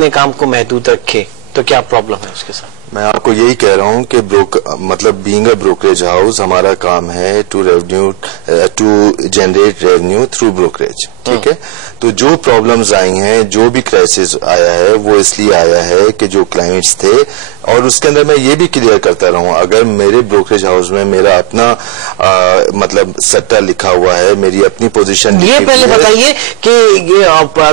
اپنے کام کو محدود رکھے تو کیا پرابلم ہے اس کے ساتھ؟ میں آپ کو یہی کہہ رہا ہوں کہ مطلب بینگ اے بروکریج ہاؤس ہمارا کام ہے to generate revenue through brokerage. ٹھیک ہے, تو جو پرابلمز آئی ہیں, جو بھی کرائسس آیا ہے, وہ اس لیے آیا ہے کہ جو کلائنٹس تھے, اور اس کے اندر میں یہ بھی کلیئر کرتا رہا ہوں, اگر میرے بروکریج ہاؤس میں میرا اپنا مطلب سٹا لکھا ہوا ہے, میری اپنی پوزیشن. یہ پہلے بتائیے کہ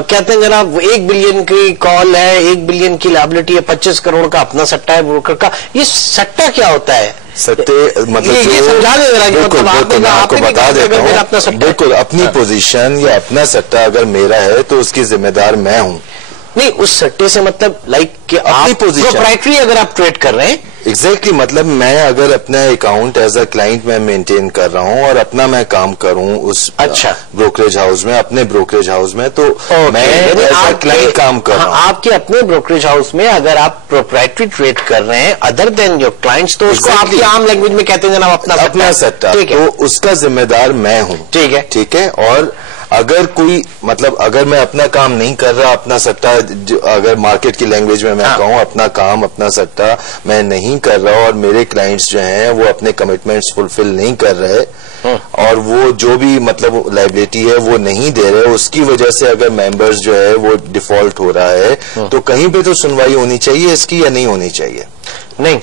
کہتے ہیں جناب 1 بلین کی کال ہے, 1 بلین کی لائبلٹی ہے, 25 کروڑ کا اپنا سٹا ہے بروکر کا, یہ سٹا کیا ہوتا ہے؟ سٹے مطلب میں آپ کو بتا دیتا ہوں, بالکل اپنی پوزیشن یا اپنا سٹا اگر میرا ہے تو اس کی ذمہ دار میں ہوں. نہیں, اس سٹے سے مطلب لائک کہ اپنی پوزیشن پروپرائٹری اگر آپ ٹریڈ کر رہے ہیں. ایگزیکٹلی, مطلب میں اگر اپنا اکاؤنٹ ایز اے کلائنٹ میں مینٹین کر رہا ہوں اور اپنا میں کام کروں اس بروکریج ہاؤس میں, اپنے بروکریج ہاؤس میں, تو میں ایز اے کلائنٹ کام کر رہا ہوں. آپ کے اپنے بروکریج ہاؤس میں اگر آپ پروپرائٹری ٹریڈ کر رہے ہیں ادر دین یور کلائنٹس, تو اس کو آپ کی عام لینگویج میں کہتے ہیں جناب اپنا سٹا, تو اس کا ذمہ دار میں ہوں. ٹھیک ہے, ٹھیک ہے. اور اگر کوئی مطلب اگر میں اپنا کام نہیں کر رہا, اپنا سٹا, اگر مارکیٹ کی لینگویج میں کہوں اپنا کام اپنا سٹا میں نہیں کر رہا, اور میرے کلائنٹس جو ہیں وہ اپنے کمٹمنٹس فلفل نہیں کر رہے, اور وہ جو بھی مطلب لائبلٹی ہے وہ نہیں دے رہے, اس کی وجہ سے اگر ممبرز جو ہے وہ ڈیفالٹ ہو رہا ہے, تو کہیں پہ تو سنوائی ہونی چاہیے اس کی, یا نہیں ہونی چاہیے؟ نہیں,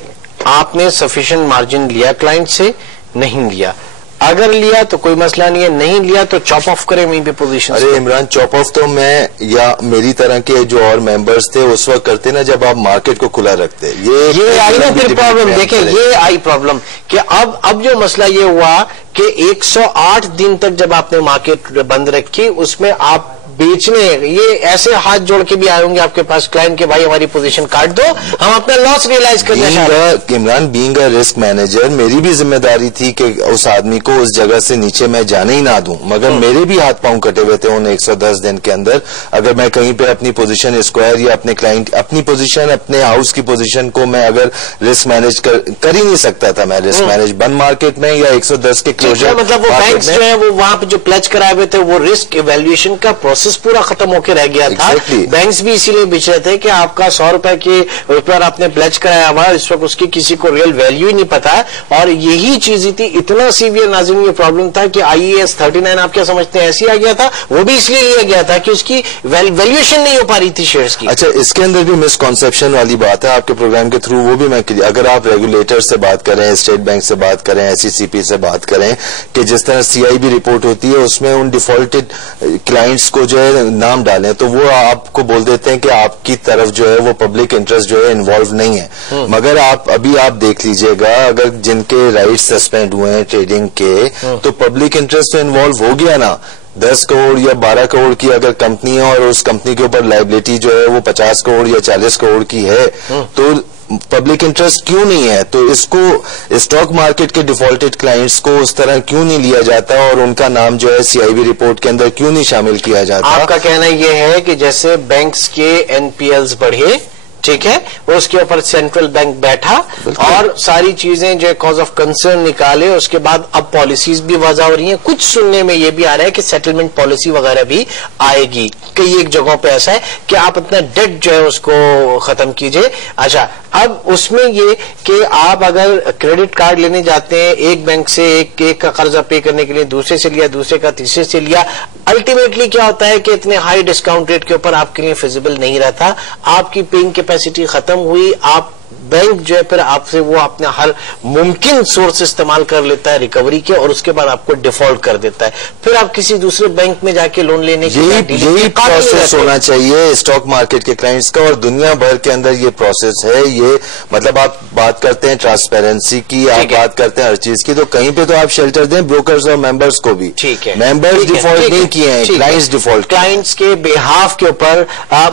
آپ نے سفیشینٹ مارجن لیا کلائنٹ سے, نہیں لیا, اگر لیا تو کوئی مسئلہ نہیں ہے, نہیں لیا تو چاپ آف کرے وہیں پہ پوزیشن. ارے عمران, چاپ آف تو میں یا میری طرح کے جو اور ممبرز تھے اس وقت کرتے نا جب آپ مارکیٹ کو کھلا رکھتے. یہ آئی نا پھر پرابلم, دیکھیں یہ آئی پرابلم کہ اب جو مسئلہ یہ ہوا کہ 108 دن تک جب آپ نے مارکیٹ بند رکھی, اس میں آپ بیچنے, یہ ایسے ہاتھ جوڑ کے بھی آئے ہوں گے آپ کے پاس کلائنٹ کے بھائی ہماری پوزیشن کاٹ دو, ہم اپنا لاس ریئلائز کرنا چاہ رہے ہیں. Imran, being a risk manager, میری بھی ذمہ داری تھی کہ اس آدمی کو اس جگہ سے نیچے میں جانے ہی نہ دوں, مگر میرے بھی ہاتھ پاؤں کٹے ہوئے تھے ان 110 دن کے اندر. اگر میں کہیں پہ اپنی پوزیشن اسکوائر یا اپنے کلائنٹ اپنی پوزیشن اپنے ہاؤس کی پوزیشن کو میں اگر رسک مینیج کر ہی نہیں سکتا تھا, میں رسک مینیج بند مارکیٹ میں یا 110 کے کلوزر, مطلب وہ بینکس جو ہیں وہ وہاں پہ جو پلیج کرائے ہوئے تھے, وہ رسک ایویلویشن کا پروسیس پورا ختم ہو کے رہ گیا تھا. بینکس بھی اسی لیے بیچ رہے تھے کہ آپ کا 100 روپے کے اوپر آپ نے پلیج کرایا ہوا, اس وقت اس کی کسی کو ریئل ویلیو ہی نہیں پتا, اور یہی چیز تھی. اتنا سیویئر ناظرین یہ پرابلم تھا کہ IAS 39 آپ کیا سمجھتے ہیں ایسی آ گیا تھا, وہ بھی اس لیے لیا گیا تھا کہ اس کی ویلیویشن نہیں ہو پا رہی تھی شیئرز کی. اچھا, اس کے اندر بھی مسکنسپشن والی بات ہے آپ کے پروگرام کے تھرو, وہ بھی میں اگر آپ ریگولیٹر سے بات کریں, اسٹیٹ بینک سے بات کریں, SECP سے بات کریں, کہ جس طرح CIB رپورٹ ہوتی ہے اس میں ان ڈیفالٹڈ کلائنٹس کو جو ہے نام ڈالیں, تو وہ آپ کو بول دیتے ہیں کہ آپ کی طرف جو ہے وہ پبلک انٹرسٹ جو ہے انوالو نہیں ہے. مگر آپ دیکھ لیجئے گا, اگر جن کے رائٹ سسپینڈ ہوئے ہیں ٹریڈنگ کے, تو پبلک انٹرسٹ تو انوالو ہو گیا نا. 10 کروڑ یا 12 کروڑ کی اگر کمپنی ہے اور اس کمپنی کے اوپر لائبلٹی جو ہے وہ 50 کروڑ یا 40 کروڑ کی ہے, تو پبلک انٹرسٹ کیوں نہیں ہے؟ تو اس کو اسٹاک مارکیٹ کے ڈیفالٹڈ کلائنٹس کو اس طرح کیوں نہیں لیا جاتا, اور ان کا نام جو ہے CIB رپورٹ کے اندر کیوں نہیں شامل کیا جاتا؟ آپ کا کہنا یہ ہے کہ جیسے بینکس کے NPLs بڑھے, ٹھیک ہے, اس کے اوپر سینٹرل بینک بیٹھا اور ساری چیزیں جو کاز آف کنسرن نکالے, اس کے بعد اب پالیسیز بھی واضح ہو رہی ہیں. کچھ سننے میں یہ بھی آ رہا ہے کہ سیٹلمنٹ پالیسی وغیرہ بھی آئے گی, کئی ایک جگہوں پہ ایسا ہے کہ آپ اپنا ڈیٹ جو ہے اس کو ختم کیجئے. اچھا, اب اس میں یہ کہ آپ اگر کریڈٹ کارڈ لینے جاتے ہیں ایک بینک سے, ایک کا قرضہ پے کرنے کے لیے دوسرے سے لیا, دوسرے کا تیسرے سے لیا, الٹیمیٹلی کیا ہوتا ہے کہ اتنے ہائی ڈسکاؤنٹ ریٹ کے اوپر آپ کے لیے فیزیبل نہیں رہتا, آپ کی پیئنگ کیپیسٹی ختم ہوئی, آپ بینک جو ہے پھر آپ سے وہ اپنا ہر ممکن سورس استعمال کر لیتا ہے ریکوری کے, اور اس کے بعد آپ کو ڈیفالٹ کر دیتا ہے. پھر آپ کسی دوسرے بینک میں جا کے لون لینے کی یہی پروسیس ہونا چاہیے اسٹاک مارکیٹ کے کلائنٹس کا, اور دنیا بھر کے اندر یہ پروسیس ہے. یہ مطلب آپ بات کرتے ہیں ٹرانسپیرنسی کی, آپ بات کرتے ہیں ہر چیز کی, تو کہیں پہ تو آپ شیلٹر دیں بروکرز اور ممبرز کو بھی. ٹھیک ہے, ممبرز ڈیفالٹ نہیں کیے ہیں, کلائنٹس ڈیفالٹ. کلائنٹس کے بہاف کے اوپر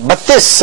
32